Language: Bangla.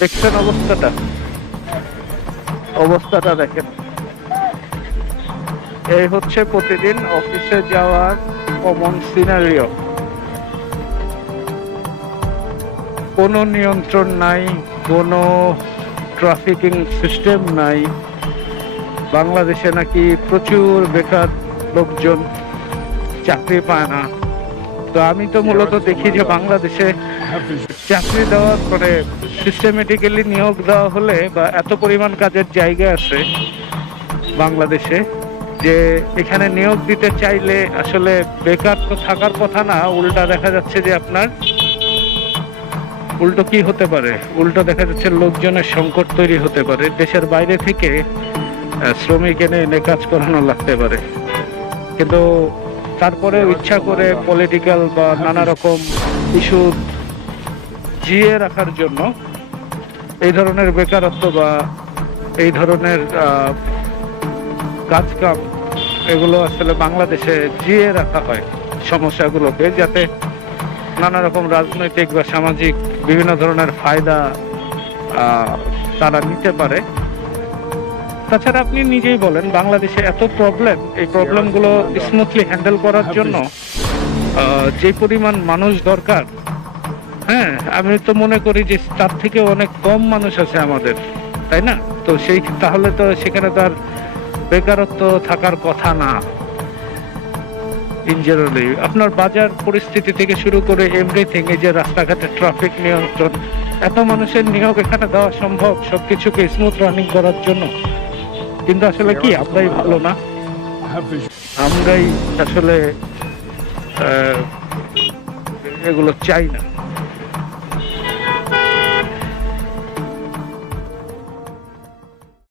দেখছেন অবস্থাটা দেখেন। এই হচ্ছে প্রতিদিন অফিসে যাওয়ার কমন সিনারিও। কোনো নিয়ন্ত্রণ নাই, কোনো ট্রাফিকিং সিস্টেম নাই। বাংলাদেশে নাকি প্রচুর বেকার লোকজন চাকরি পায় না। তো আমি তো মূলত দেখি যে বাংলাদেশে চাকরি দেওয়ার পরে সিস্টেমেটিক্যালি নিয়োগ দেওয়া হলে বা এত পরিমাণ কাজের জায়গা আছে বাংলাদেশে যে এখানে নিয়োগ দিতে চাইলে আসলে বেকার তো থাকার কথা না, উল্টা দেখা যাচ্ছে যে আপনার উল্টো কি হতে পারে, উল্টো দেখা যাচ্ছে লোকজনের সংকট তৈরি হতে পারে। দেশের বাইরে থেকে শ্রমিক এনে কাজ করানো লাগতে পারে, কিন্তু তারপরে ইচ্ছা করে পলিটিক্যাল বা নানা রকম ইস্যু জিয়ে রাখার জন্য এই ধরনের বেকারত্ব বা এই ধরনের কাজকাম এগুলো আসলে বাংলাদেশে জিয়ে রাখা হয় সমস্যাগুলোকে, যাতে নানা রকম রাজনৈতিক বা সামাজিক বিভিন্ন ধরনের ফায়দা তারা নিতে পারে। তাছাড়া আপনি নিজেই বলেন, বাংলাদেশে এত প্রবলেম, এই প্রবলেমগুলো স্মুথলি হ্যান্ডেল করার জন্য যে পরিমাণ মানুষ দরকার, হ্যাঁ, আমি তো মনে করি যে তার থেকে অনেক কম মানুষ আছে আমাদের, তাই না? তো তাহলে তো সেখানে তার বেকারত্ব থাকার কথা না। ইন জেনারেলি আপনার বাজার পরিস্থিতি থেকে শুরু করে এভরিথিং, এই যে রাস্তাঘাটে ট্রাফিক নিয়ন্ত্রণ, এত মানুষের নিয়োগ এখানে দেওয়া সম্ভব সবকিছুকে স্মুথ রানিং করার জন্য। কিন্তু আসলে কি আমরাই ভালো না, আমরাই আসলে এগুলো চাই না।